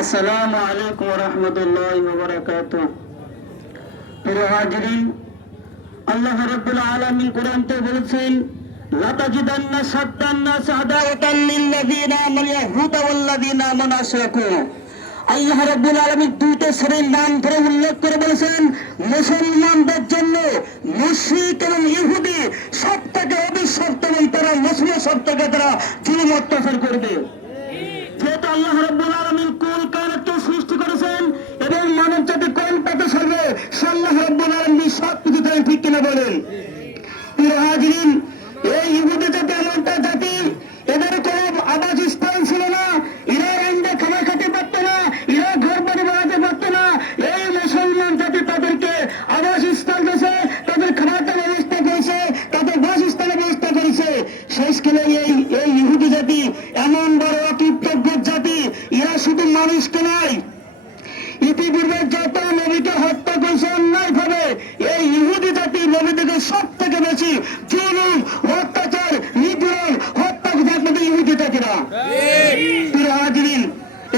আসসালামু আলাইকুম ওয়া রাহমাতুল্লাহি ওয়া বারাকাতুহু। প্রিয় হাজিরিন, আল্লাহ রাব্বুল আলামিন কোরআনতে বলেছেন, লা তাজিদান্না শাদ্দান নাস আদাওয়াতান লিল্লাযিনা আমানু ইয়াহুদা ওয়াল্লাযিনা আমানু আশরাকু। আল্লাহ রাব্বুল আলামিন দুইটা শ্রেণীর নাম ধরে উল্লেখ করে বলেছেন, মুসলমানদের জন্য মুশরিক এবং ইহুদি সবথেকে অভিশপ্ত এবং তারা মুসলিম সবথেকে তারা জুলুম অত্যাচার করবে। যেহেতু আল্লাহ রাব্বুল আলামিন কুল কায়নাতকে সৃষ্টি করেছেন এবং মানব জাতি কোন পথে চলবে সে আল্লাহ রাব্বুল আলামিন সব কিছু জানেন, ঠিক কিনা বলেন? প্রিয় হাজিরিন, এই ইহুদি জাতি এমনটা জাতি, এদের কোনো আবাসস্থল ছিল না, এরা রান্না খানা খেতে পারত না, এরা ঘর বাড়ি বানাতে পারত না। এই মুসলমান জাতি তাদেরকে আবাসস্থল দিয়েছে, তাদের খাবারের ব্যবস্থা করেছে, তাদের বাসস্থানের ব্যবস্থা করেছে। শেষকালে এই ইহুদি জাতি এমন বড় অকৃতজ্ঞ জাতি, এরা শুধু মানুষকে নয়, ইতিপূর্বে যত নবীকে হত্যা করেছে অন্যায় ভাবে, এই ইহুদি জাতি নবীদেরকে সব থেকে বেশি জুলুম, অত্যাচার, নিপীড়ন, হত্যা করেছে আপনাদের ইহুদি জাতিরা। প্রিয় হাজিরিন,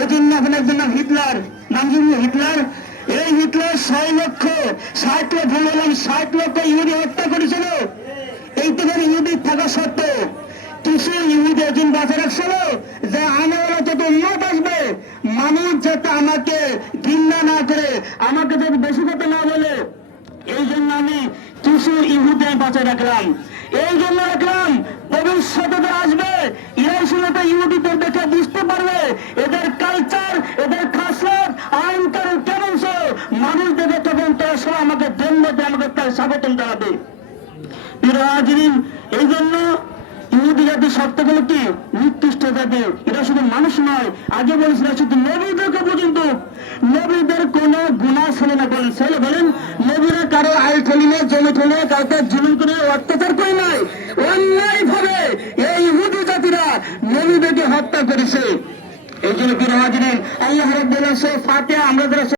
এজন্য আপনার জন্য হিটলার নাম শুনল, হিটলার। এই হিটলার 60 লক্ষ ইহুদি হত্যা করেছিল। এইটুকু ইহুদি থাকা সত্ত্বেও কিছু ইহুদি একজন বাঁচা রাখছিল যে আমার যত উন্নত আসবে, মানুষ যাতে আমাকে ঘৃণা না করে, আমাকে যাতে বেশি কথা না বলে, এই জন্য আমি কিছু ইহুদি বাঁচা রাখলাম। এই জন্য রাখলাম, ভবিষ্যতে আসবে এরাই শুনে ইহুদিদের দেখে বুঝতে পারবে এদের কালচার, এদের খাসলত, আইন কানুন কেমন ছিল। মানুষ দেখে তখন তারা সব আমাকে জন্ম দিয়ে আমাকে তার স্বাগতম জানাবে। প্রিয় হাজিরিন, এই জন্য ইহুদি জাতি সবথেকে হলো কি নিকৃষ্ট জাতি। এটা শুধু মানুষ নয়, আগে বলেছিল শুধু নবীদেরকে পর্যন্ত নবীদের কোন গুনাহ ছিল না। বলেন, নবীরা কারো আইল ঠেলিলে, জমি ঠেলে, কাউকে জুলুম করে অত্যাচার করে নাই, অন্যায় ভাবে এই ইহুদি জাতিরা নবীদেরকে হত্যা করেছে। এই জন্য প্রিয় হাজিরিন, আল্লাহ রাব্বুল আলামিন ফাতিহা আমরা